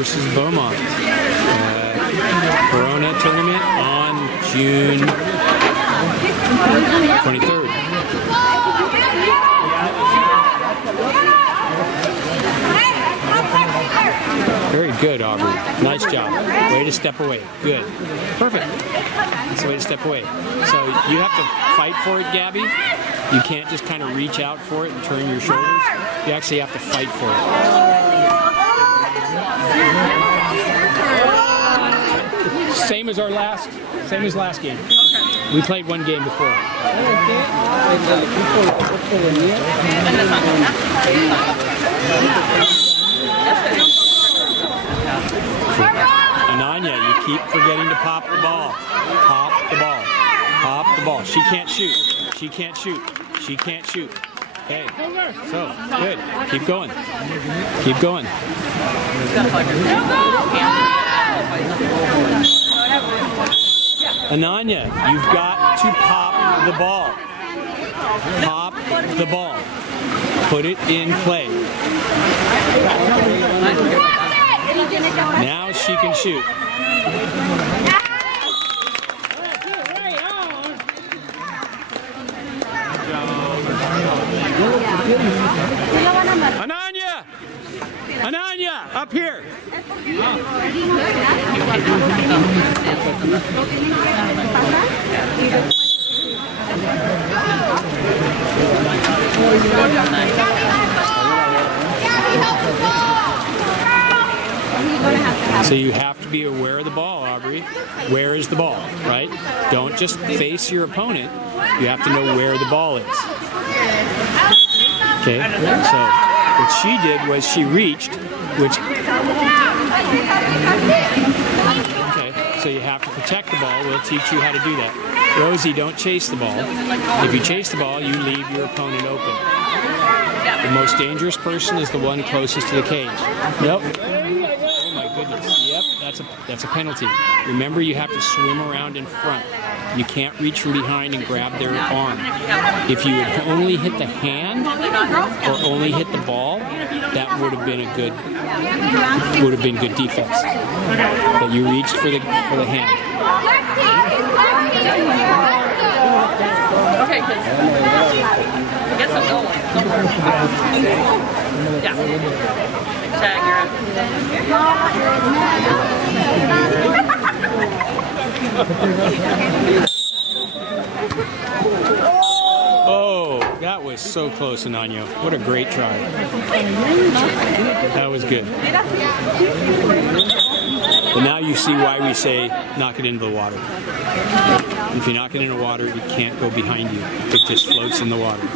versus Beaumont. Corona tournament on June 23rd. Very good, Aubrey. Nice job. Way to step away. Good. Perfect. That's the way to step away. So you have to fight for it, Gabby. You can't just kind of reach out for it and turn your shoulders. You actually have to fight for it. Same as last game. We played one game before. Ananya, you keep forgetting to pop the ball. Pop the ball. Pop the ball. She can't shoot. She can't shoot. She can't shoot. Okay. So, good. Keep going. Keep going. Ananya, you've got to pop the ball. Pop the ball. Put it in play. Now she can shoot. Ananya! Ananya, up here! So you have to be aware of the ball, Aubrey. Where is the ball, right? Don't just face your opponent. You have to know where the ball is. Okay, so what she did was she reached, which... Okay, so you have to protect the ball. We'll teach you how to do that. Rosie, don't chase the ball. If you chase the ball, you leave your opponent open. The most dangerous person is the one closest to the cage. Nope. Oh my goodness. Yep, that's a penalty. Remember, you have to swim around in front. You can't reach from behind and grab their arm. If you had only hit the hand or only hit the ball, that would have been good defense. But you reached for the hand. Okay, kids. Get some going. Yeah. Tag, Oh, that was so close, Ananya. What a great try. That was good. But now you see why we say knock it into the water. If you knock it into the water, it can't go behind you. It just floats in the water.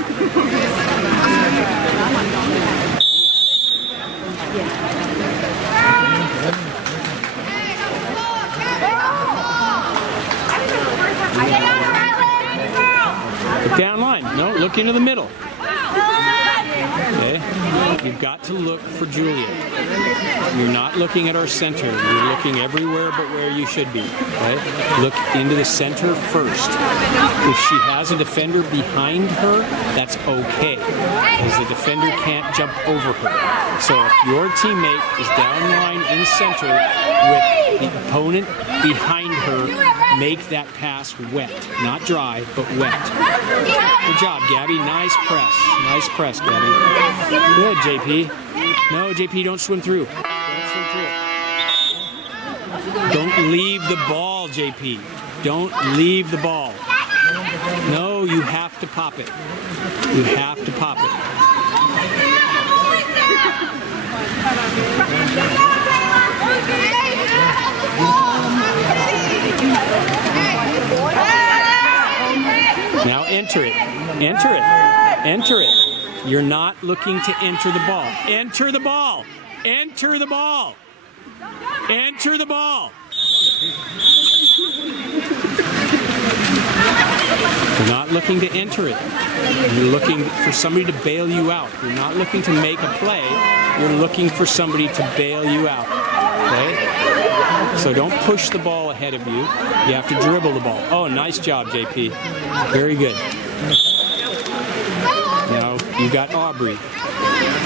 Look down line. No, look into the middle. Okay. You've got to look for Julia. You're not looking at our center. You're looking everywhere but where you should be. Okay? Look into the center first. If she has a defender behind her, that's okay, because the defender can't jump over her. So if your teammate is down line in center with the opponent behind her, make that pass wet. Not dry, but wet. Good job, Gabby. Nice press. Nice press, Gabby. Good, JP. No, JP, don't swim through. Don't swim through. Don't leave the ball, JP. Don't leave the ball. No, you have to pop it. You have to pop it. Now enter it. Enter it. Enter it. You're not looking to enter the ball. Enter the ball. Enter the ball. Enter the ball. You're not looking to enter it. You're looking for somebody to bail you out. You're not looking to make a play. You're looking for somebody to bail you out. Okay? So don't push the ball ahead of you. You have to dribble the ball. Oh, nice job, JP. Very good. Now, you've got Aubrey.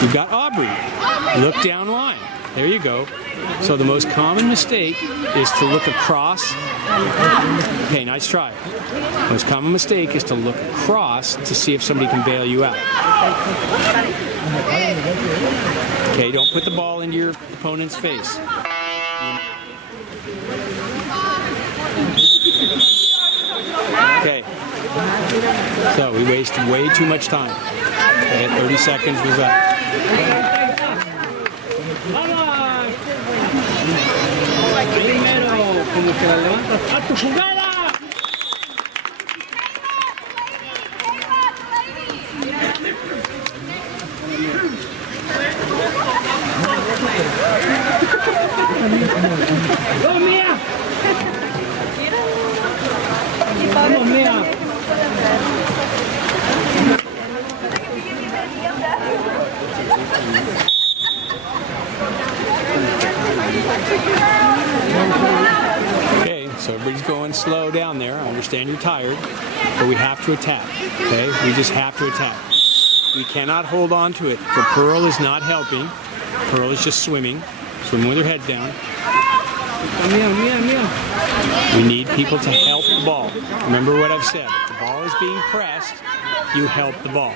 You've got Aubrey. Look down line. There you go. So the most common mistake is to look across. Okay, nice try. Most common mistake is to look across to see if somebody can bail you out. Okay, don't put the ball into your opponent's face. Okay, so we wasted way too much time. Okay, 30 seconds was up. Primero, como que la levantas a tu jugada. ¡Vamos, mía! ¡Vamos, mía! Okay, so everybody's going slow down there. I understand you're tired, but we have to attack. Okay, we just have to attack. We cannot hold on to it. For Pearl is not helping. Pearl is just swimming with her head down. We need people to help the ball. Remember what I've said. If the ball is being pressed, you help the ball.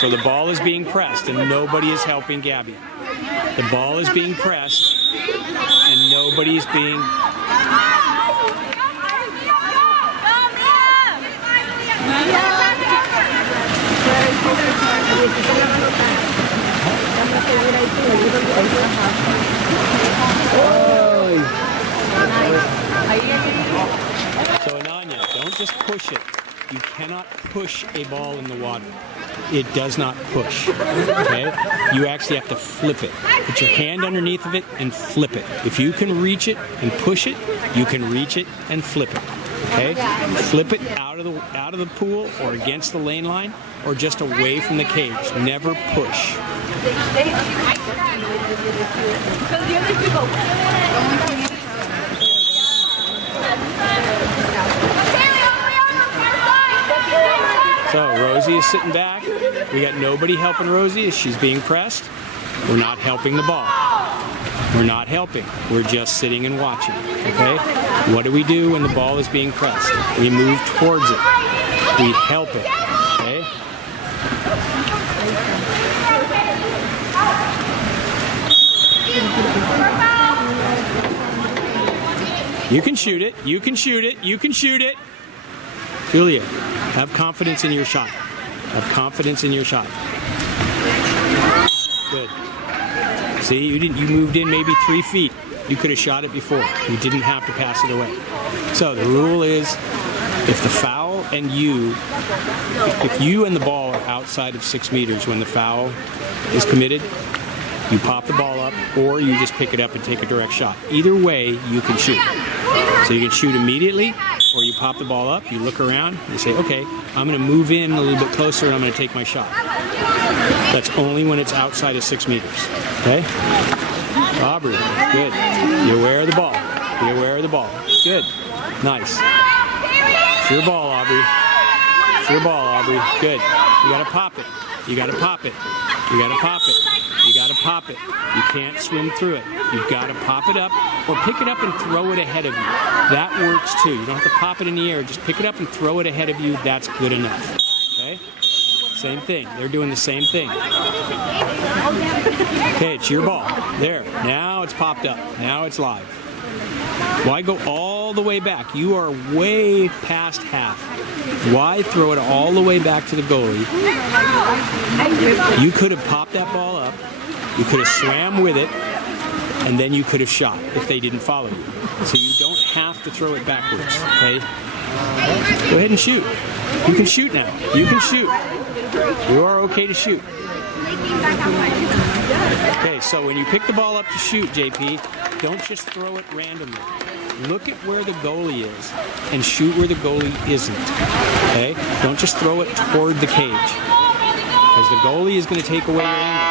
So the ball is being pressed and nobody is helping Gabby. The ball is being pressed and nobody is being... So Ananya, don't just push it. You cannot push a ball in the water. It does not push. Okay? You actually have to flip it. Put your hand underneath of it and flip it. If you can reach it and push it, you can reach it and flip it. Okay? Flip it out of the pool or against the lane line or just away from the cage. Never push. So Rosie is sitting back. We got nobody helping Rosie as she's being pressed. We're not helping the ball. We're not helping. We're just sitting and watching. Okay? What do we do when the ball is being pressed? We move towards it. We help it. Okay? You can shoot it. You can shoot it. You can shoot it. Julia, have confidence in your shot. Have confidence in your shot. Good. See, you moved in maybe 3 feet. You could have shot it before. You didn't have to pass it away. So the rule is, if the foul and if you and the ball are outside of 6 meters when the foul is committed, you pop the ball up or you just pick it up and take a direct shot. Either way, you can shoot. So you can shoot immediately, or you pop the ball up, you look around, you say, okay, I'm going to move in a little bit closer and I'm going to take my shot. That's only when it's outside of 6 meters. Okay? Aubrey, good. You're aware of the ball. You're aware of the ball. Good. Nice. It's your ball, Aubrey. It's your ball, Aubrey. Good. You got to pop it. You got to pop it. You got to pop it. You got to pop it. You can't swim through it. You've got to pop it up or pick it up and throw it ahead of you. That works too. You don't have to pop it in the air. Just pick it up and throw it ahead of you. That's good enough. Okay? Same thing. They're doing the same thing. Okay, it's your ball. There. Now it's popped up. Now it's live. Why go all the way back? You are way past half. Why throw it all the way back to the goalie? You could have popped that ball up. You could have swam with it. And then you could have shot if they didn't follow you. So you don't have to throw it backwards. Okay? Go ahead and shoot. You can shoot now. You can shoot. You are okay to shoot. Okay, so when you pick the ball up to shoot, JP, don't just throw it randomly. Look at where the goalie is and shoot where the goalie isn't. Okay? Don't just throw it toward the cage. Because the goalie is going to take away your angle.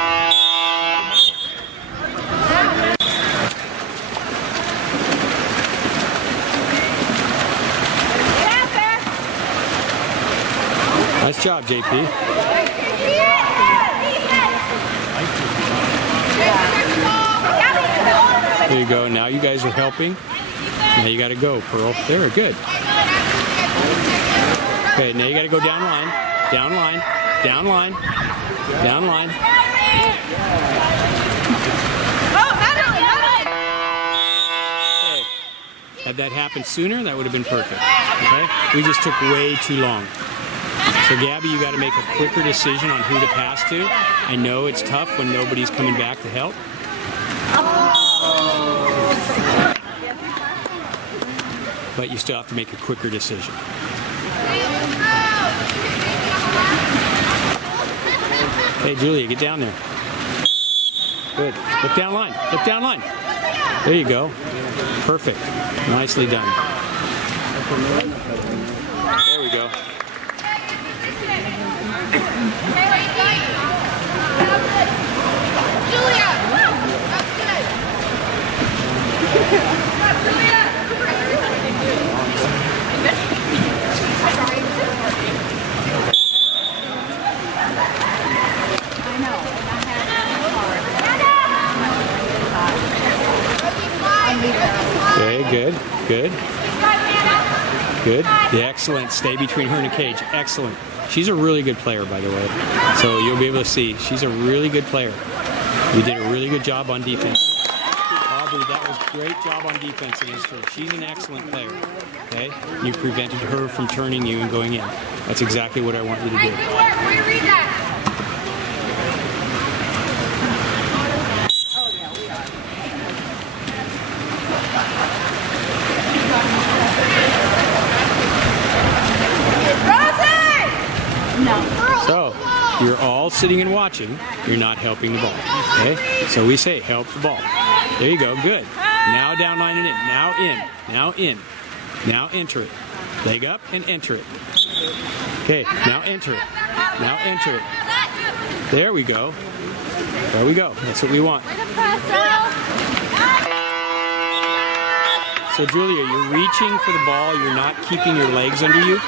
Nice job, JP. There you go. Now you guys are helping. Now you got to go, Pearl. There, good. Okay, now you got to go down line, down line, down line, down line. Okay. Had that happened sooner, that would have been perfect. Okay, we just took way too long. So Gabby, you got to make a quicker decision on who to pass to. I know it's tough when nobody's coming back to help. But you still have to make a quicker decision. Hey, Julia, get down there. Good. Look down line. Look down line. There you go. Perfect. Nicely done. There we go. Okay, good, good. Good. Yeah, excellent. Stay between her and the cage. Excellent. She's a really good player, by the way. So you'll be able to see. She's a really good player. You did a really good job on defense. Aubrey, that was a great job on defense against her. She's an excellent player. Okay? You prevented her from turning you and going in. That's exactly what I want you to do. So, you're all sitting and watching. You're not helping the ball. Okay? So we say, help the ball. There you go. Good. Now down line and in. Now in. Now in. Now enter it. Leg up and enter it. Okay. Now enter it. Now enter it. There we go. There we go. That's what we want. So Julia, you're reaching for the ball. You're not keeping your legs under you.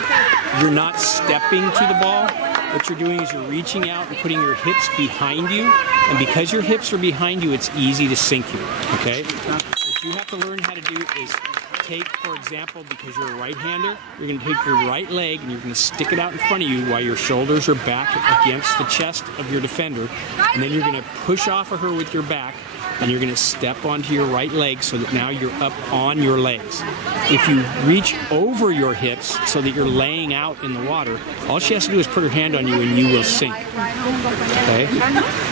You're not stepping to the ball. What you're doing is you're reaching out and putting your hips behind you. And because your hips are behind you, it's easy to sink you. Okay? What you have to learn how to do is take, for example, because you're a right-hander, you're going to take your right leg and you're going to stick it out in front of you while your shoulders are back against the chest of your defender. And then you're going to push off of her with your back. And you're going to step onto your right leg so that now you're up on your legs. If you reach over your hips so that you're laying out in the water, all she has to do is put her hand on you and you will sink. Okay?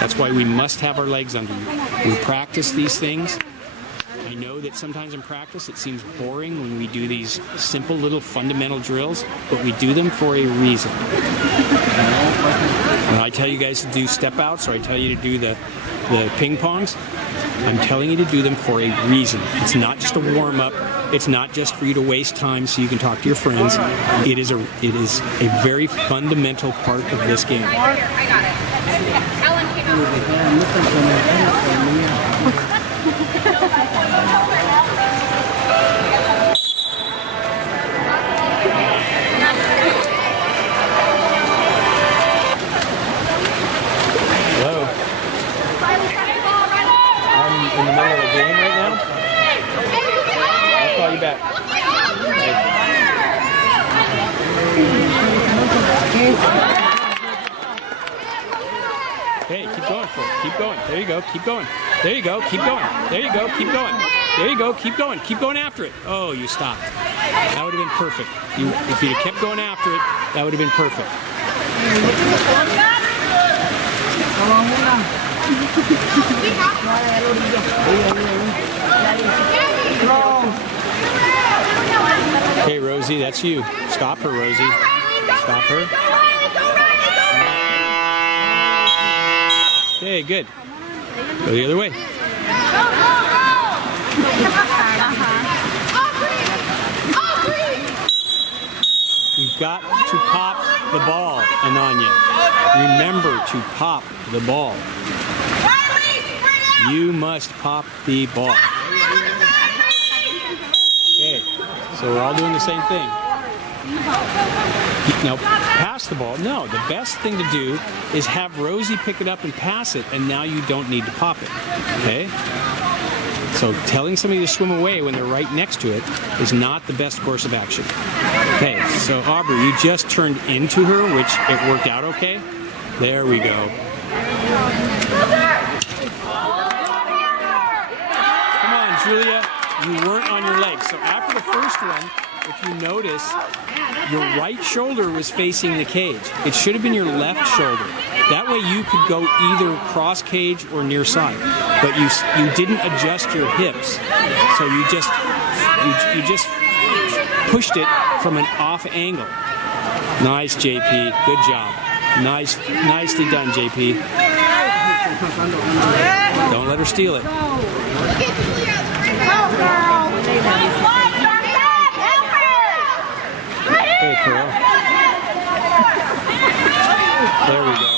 That's why we must have our legs under you. We practice these things. I know that sometimes in practice it seems boring when we do these simple little fundamental drills, but we do them for a reason. When I tell you guys to do step outs or I tell you to do the ping pongs, I'm telling you to do them for a reason. It's not just a warm-up. It's not just for you to waste time so you can talk to your friends. It is a very fundamental part of this game. I got it. Ellen came Hello. I'm in the middle of a game right now. I'll call you back. Hey, keep going for it. Keep going. There you go. Keep going. There you go. Keep going. There you go. Keep going. There you go. Keep going. Keep going after it. Oh, you stopped. That would have been perfect. If you kept going after it, that would have been perfect. Okay, Rosie, that's you. Stop her, Rosie. Stop her. Okay, good. Go the other way. You've got to pop the ball, Ananya. Remember to pop the ball. You must pop the ball. Okay, so we're all doing the same thing. Nope. pass the ball. No, the best thing to do is have Rosie pick it up and pass it, and now you don't need to pop it. Okay? So telling somebody to swim away when they're right next to it is not the best course of action. Okay, so Aubrey, you just turned into her, which it worked out okay. There we go. Come on, Julia. You weren't on your legs. So after the first one, if you notice, your right shoulder was facing the cage. It should have been your left shoulder. That way you could go either cross cage or near side. But you didn't adjust your hips. So you just pushed it from an off angle. Nice, JP. Good job. Nicely done, JP. Don't let her steal it. Hey, Pearl. There we go.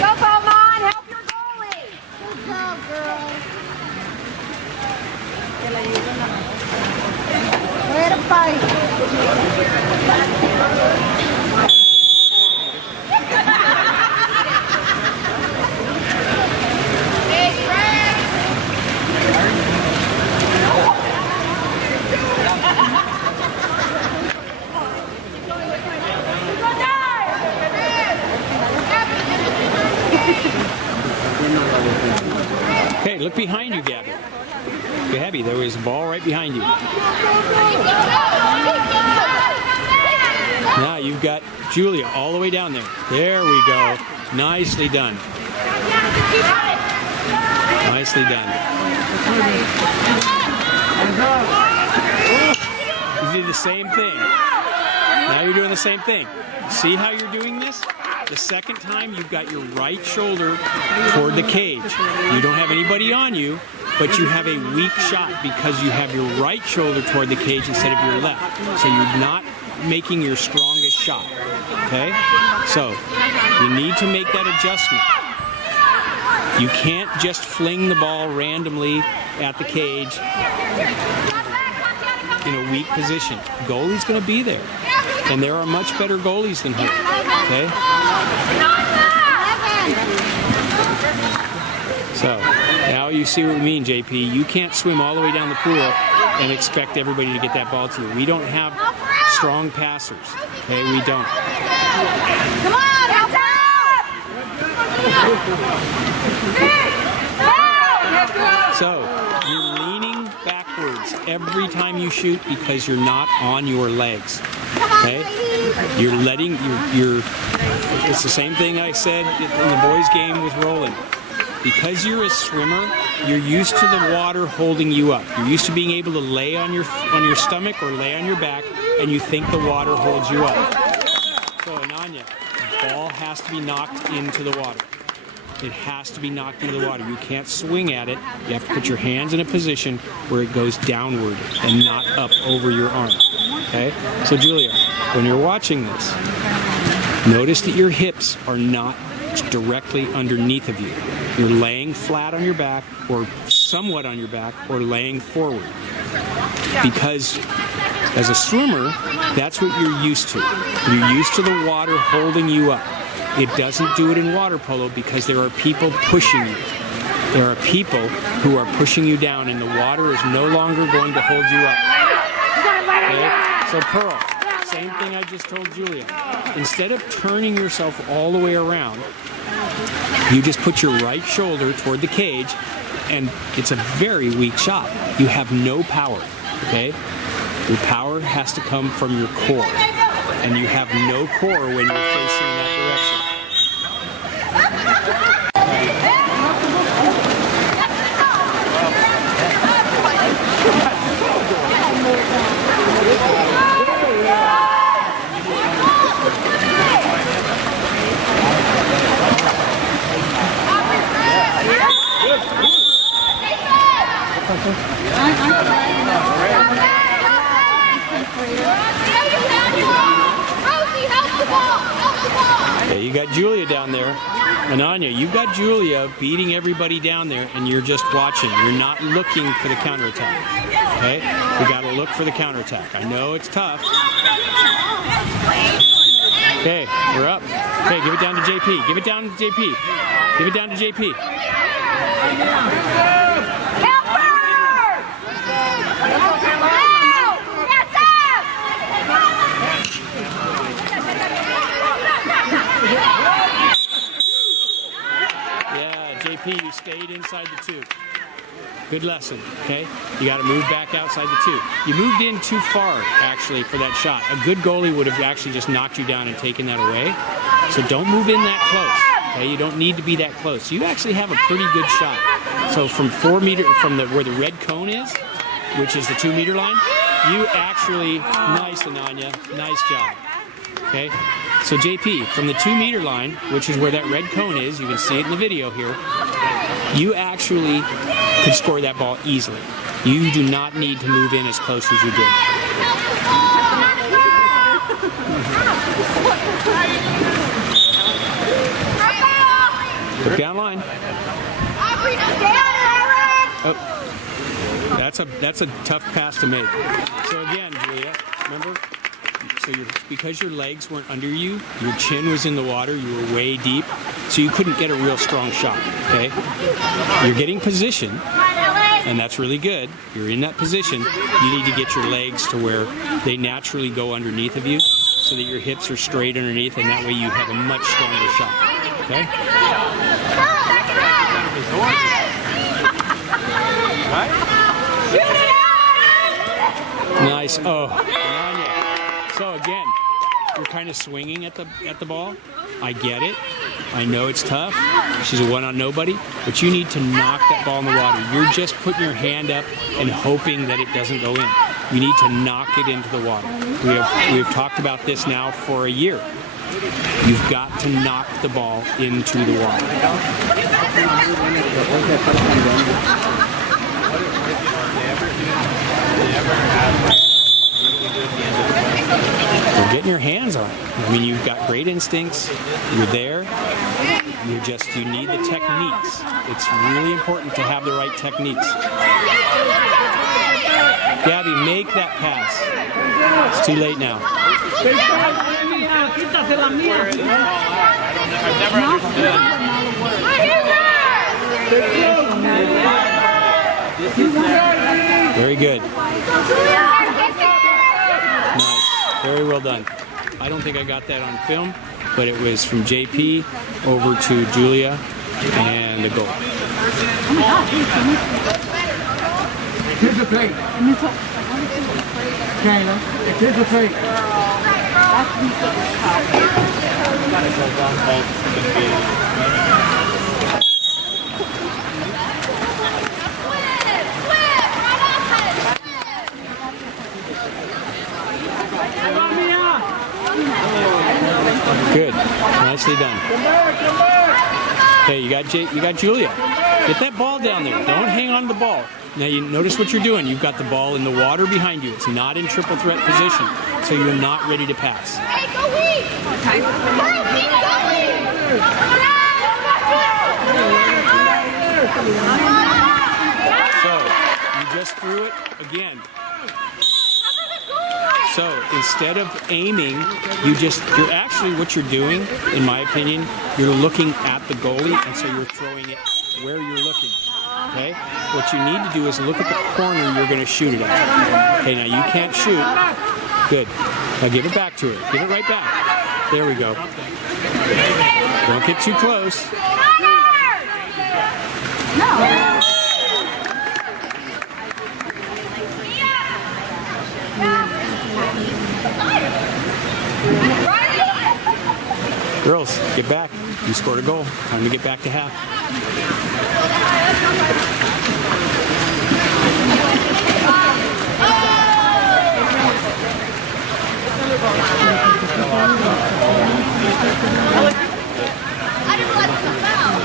Go, Beaumont! Help your goalie! Good job, girl. Way to fight. Okay, look behind you, Gabby. Gabby, there was a ball right behind you. Now you've got Julia all the way down there. There we go. Nicely done. Nicely done. You did the same thing. Now you're doing the same thing. See how you're doing this? The second time, you've got your right shoulder toward the cage. You don't have anybody on you, but you have a weak shot because you have your right shoulder toward the cage instead of your left. So you're not making your strongest shot. Okay? So you need to make that adjustment. You can't just fling the ball randomly at the cage in a weak position. Goalie's going to be there. And there are much better goalies than her. Okay? So, now you see what we mean, JP. You can't swim all the way down the pool and expect everybody to get that ball to you. We don't have strong passers. Okay? We don't. Come on, help out! So, you're leaning backwards every time you shoot because you're not on your legs. Okay? You're letting, it's the same thing I said in the boys' game with Roland. Because you're a swimmer, you're used to the water holding you up. You're used to being able to lay on your stomach or lay on your back, and you think the water holds you up. So, Ananya, the ball has to be knocked into the water. It has to be knocked into the water. You can't swing at it. You have to put your hands in a position where it goes downward and not up over your arm. Okay? So, Julia, when you're watching this, notice that your hips are not directly underneath of you. You're laying flat on your back or somewhat on your back or laying forward. Because as a swimmer, that's what you're used to. You're used to the water holding you up. It doesn't do it in water polo because there are people pushing you. There are people who are pushing you down, and the water is no longer going to hold you up. Okay? So Pearl, same thing I just told Julia. Instead of turning yourself all the way around, you just put your right shoulder toward the cage, and it's a very weak shot. You have no power, okay? Your power has to come from your core, and you have no core when you're facing that direction. got Julia down there. Ananya, you've got Julia beating everybody down there, and you're just watching. You're not looking for the counterattack. Okay? We got to look for the counterattack. I know it's tough. Okay, we're up. Okay, give it down to JP. Give it down to JP. Give it down to JP. Yeah, JP, you stayed inside the two. Good lesson, okay? You got to move back outside the two. You moved in too far, actually, for that shot. A good goalie would have actually just knocked you down and taken that away. So don't move in that close, okay? You don't need to be that close. You actually have a pretty good shot. So from 4 meters, from where the red cone is, which is the 2 meter line, you actually, nice, Ananya, nice job, okay? So JP, from the 2 meter line, which is where that red cone is, you can see it in the video here, you actually could score that ball easily. You do not need to move in as close as you did. Look down line. Oh, that's a tough pass to make. So again, Julia, remember? So because your legs weren't under you, your chin was in the water, you were way deep, so you couldn't get a real strong shot, okay? You're getting position, and that's really good. You're in that position. You need to get your legs to where they naturally go underneath of you so that your hips are straight underneath, and that way you have a much stronger shot, okay? Nice. Oh, Ananya. So again, you're kind of swinging at the ball. I get it. I know it's tough. She's a one on nobody, but you need to knock that ball in the water. You're just putting your hand up and hoping that it doesn't go in. You need to knock it into the water. We've talked about this now for a year. You've got to knock the ball into the water. You're getting your hands on it. I mean, you've got great instincts. You're there. You need the techniques. It's really important to have the right techniques. Gabby, make that pass. It's too late now. Very good. Nice. Very well done. I don't think I got that on film, but it was from JP over to Julia and a goal. Here's the plate. Here's the plate. Good. Nicely done. Okay, you got Julia. Get that ball down there. Don't hang on to the ball. Now you notice what you're doing. You've got the ball in the water behind you. It's not in triple threat position, so you're not ready to pass. Hey, go eat! Girl, keep So you just threw it again. So instead of aiming, you're actually, what you're doing, in my opinion, you're looking at the goalie, and so you're throwing it where you're looking, okay? What you need to do is look at the corner you're going to shoot it at. Okay, now you can't shoot. Good. Now give it back to her. Give it right back. There we go. Don't get too close. No. Girls, get back. You scored a goal. Time to get back to half. I didn't let them out.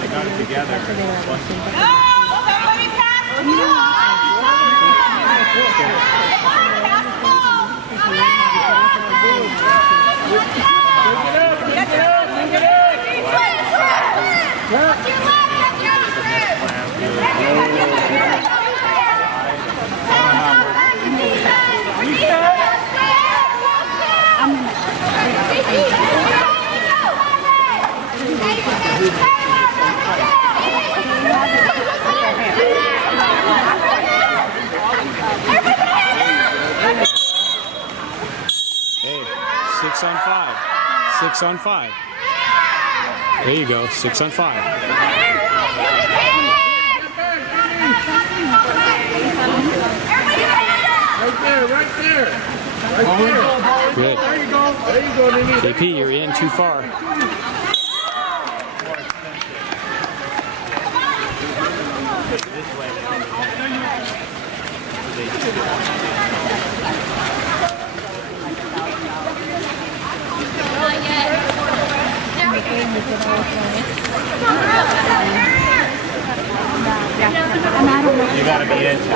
I got it together. Somebody pass the ball! Pass the ball! Hey, 6 on 5. 6 on 5. There you go, 6 on 5. Right there. Good. There you go, Nini. JP, you're in too far. You gotta be into that.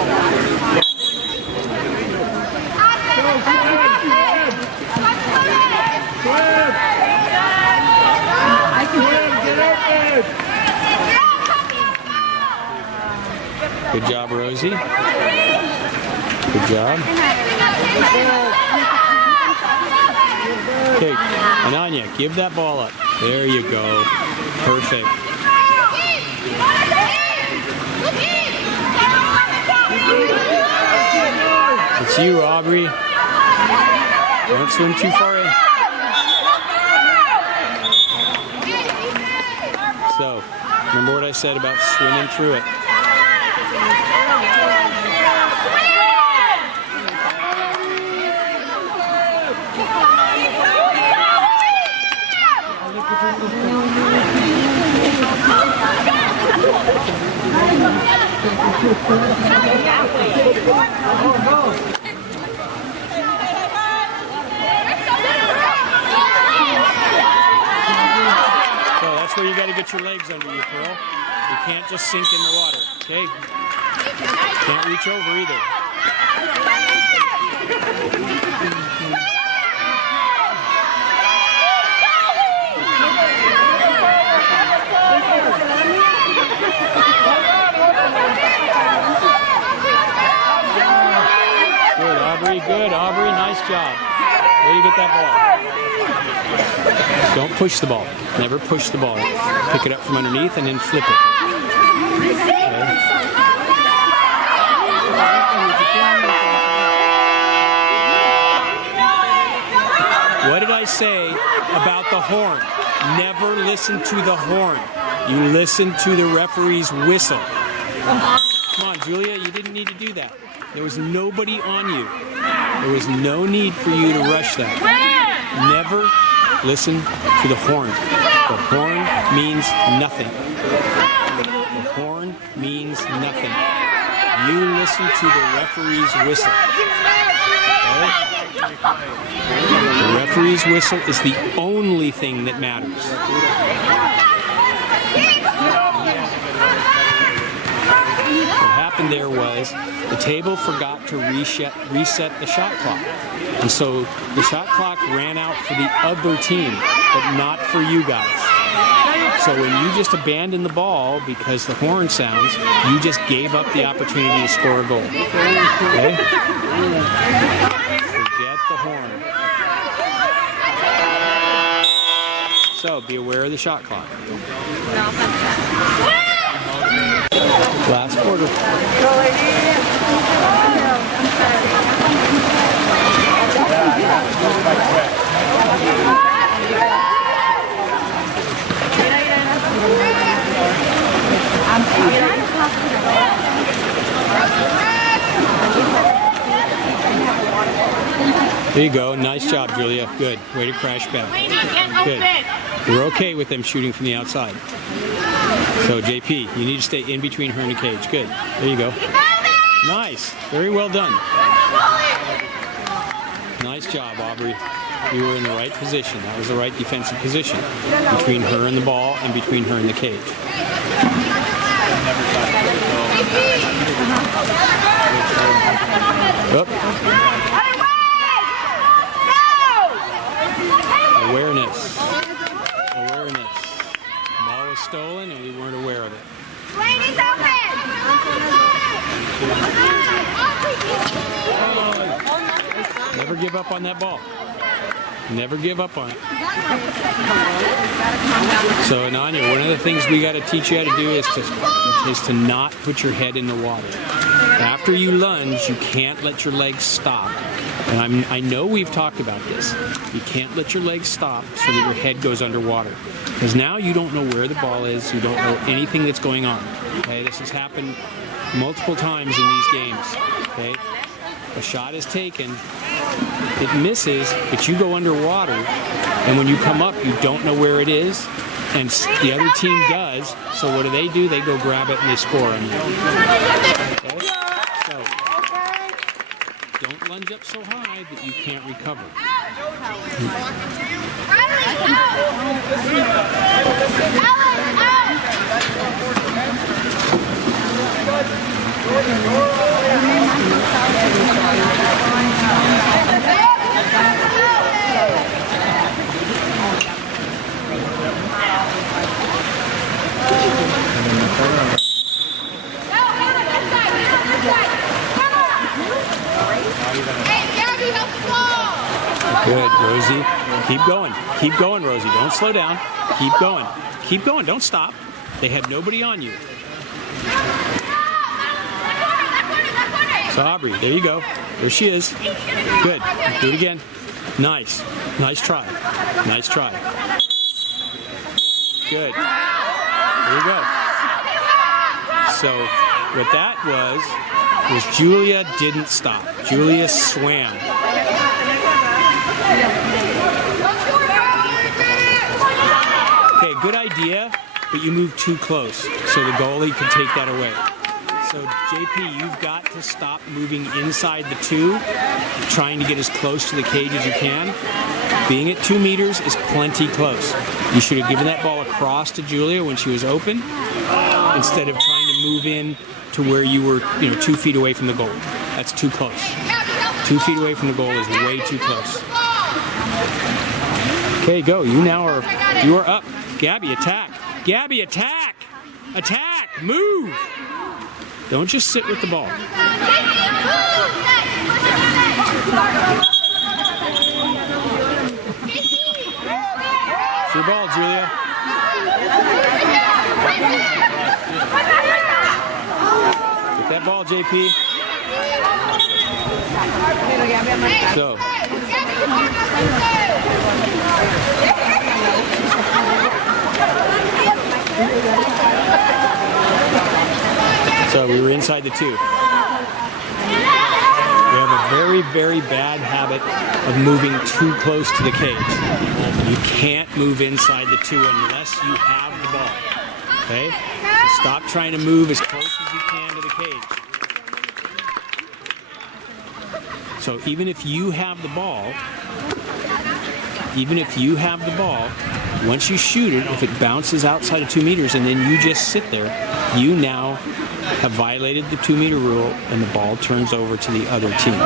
Good job, Rosie. Good job. Okay, Ananya, give that ball up. There you go. Perfect. It's you, Aubrey. Don't swim too far in. So, remember what I said about swimming through it. So that's where you got to get your legs under you, Pearl. You can't just sink in the water, okay? Can't reach over either. Good, Aubrey. Good, Aubrey. Nice job. Way to get that ball. Don't push the ball. Never push the ball. Pick it up from underneath and then flip it. Okay. What did I say about the horn? Never listen to the horn. You listen to the referee's whistle. Come on, Julia, you didn't need to do that. There was nobody on you. There was no need for you to rush that. Never listen to the horn. The horn means nothing. The horn means nothing. You listen to the referee's whistle. Okay? The referee's whistle is the only thing that matters. What happened there was the table forgot to reset the shot clock. And so the shot clock ran out for the other team, but not for you guys. So when you just abandoned the ball because the horn sounds, you just gave up the opportunity to score a goal. Okay? Forget the horn. So be aware of the shot clock. Last quarter. There you go. Nice job, Julia. Good. Way to crash back. Good. We're okay with them shooting from the outside. So, JP, you need to stay in between her and the cage. Good. There you go. Nice. Very well done. Nice job, Aubrey. You were in the right position. That was the right defensive position. Between her and the ball and between her and the cage. Up. Awareness. Awareness. The ball was stolen and we weren't aware of it. Ladies, open! Never give up on that ball. Never give up on it. So, Ananya, one of the things we got to teach you how to do is to not put your head in the water. After you lunge, you can't let your legs stop. And I know we've talked about this. You can't let your legs stop so that your head goes underwater. Because now you don't know where the ball is. You don't know anything that's going on. Okay, this has happened multiple times in these games. Okay, a shot is taken. It misses, but you go underwater, and when you come up, you don't know where it is, and the other team does, so what do? They go grab it and they score on you. Okay? So, don't lunge up so high that you can't recover. Good, Rosie. Keep going. Keep going, Rosie. Don't slow down. Keep going. Keep going. Don't stop. They have nobody on you. So, Aubrey, there you go. There she is. Good. Do it again. Nice. Nice try. Nice try. Good. There you go. So, what that was Julia didn't stop. Julia swam. Okay, good idea, but you moved too close, so the goalie could take that away. So, JP, you've got to stop moving inside the 2, trying to get as close to the cage as you can. Being at 2 meters is plenty close. You should have given that ball across to Julia when she was open, instead of trying to move in to where you were, 2 feet away from the goal. That's too close. 2 feet away from the goal is way too close. Okay, go. You are up. Gabby, attack. Gabby, attack. Attack. Move. Don't just sit with the ball. It's your ball, Julia. Get that ball, JP. So. So we were inside the 2. We have a very, very bad habit of moving too close to the cage. You can't move inside the 2 unless you have the ball. Okay? So stop trying to move as close as you can to the cage. So even if you have the ball, once you shoot it, if it bounces outside of 2 meters and then you just sit there, you now have violated the 2 meter rule and the ball turns over to the other team.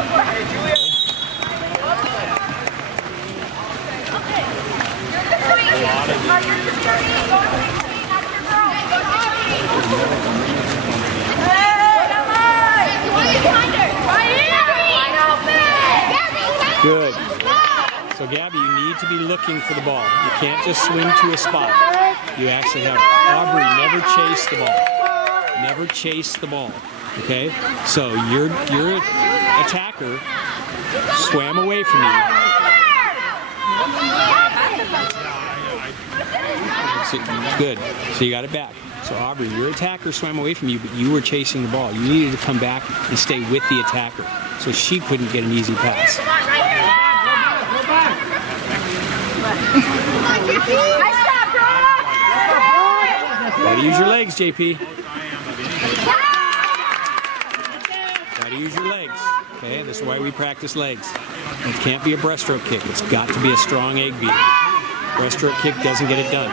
Good. So, Gabby, you need to be looking for the ball. You can't just swim to a spot. You actually have Aubrey never chase the ball. Never chase the ball. Okay? So your attacker swam away from you. Good. So you got it back. So Aubrey, your attacker swam away from you, but you were chasing the ball. You needed to come back and stay with the attacker, so she couldn't get an easy pass. Gotta use your legs, JP. Gotta use your legs. Okay, this is why we practice legs. It can't be a breaststroke kick. It's got to be a strong egg beater. Breaststroke kick doesn't get it done.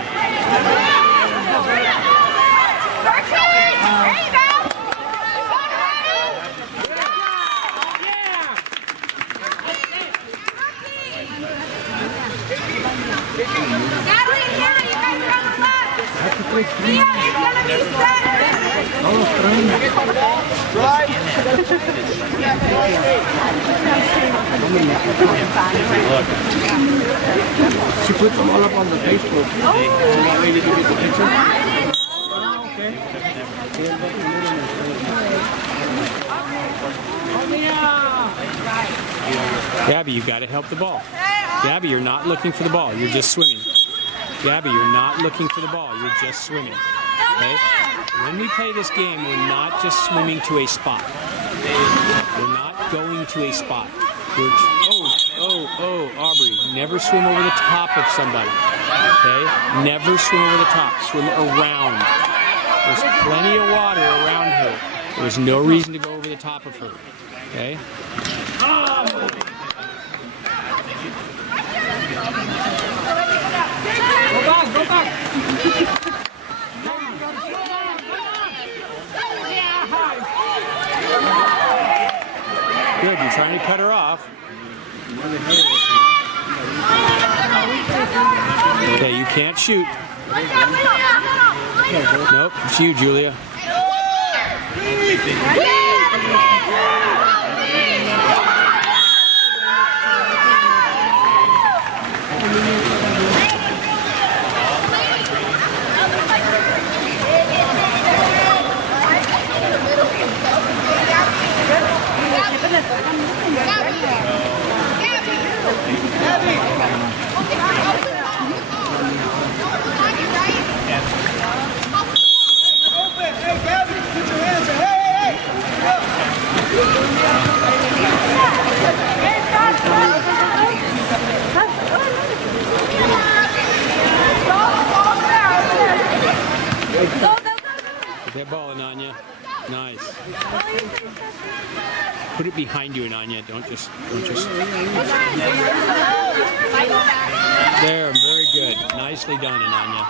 gonna be She puts them all up on the Facebook. That way you can get the picture. Gabby, you got to help the ball. Gabby, you're not looking for the ball. You're just swimming. Gabby, you're not looking for the ball. You're just swimming. Okay? When we play this game, we're not just swimming to a spot. We're not going to a spot. Aubrey, never swim over the top of somebody. Okay? Never swim over the top. Swim around. There's plenty of water around her. There's no reason to go over the top of her. Okay? Go back. Good, you're trying to cut her off. Okay, you can't shoot. Nope, it's you, Julia. Get that ball in, Anya. Nice. Put it behind you, Anya. Don't just. There, very good. Nicely done, Anya.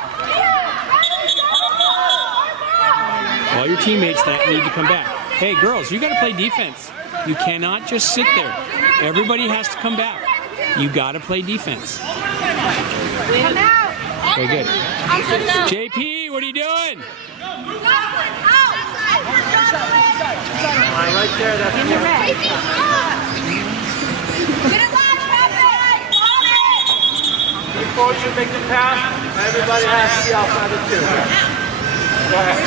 All your teammates that need to come back. Hey, girls, you got to play defense. You cannot just sit there. Everybody has to come back. You got to play defense. Very good. JP, what are you doing? Right there, that's before you make the pass, everybody has to be outside the two. Go ahead.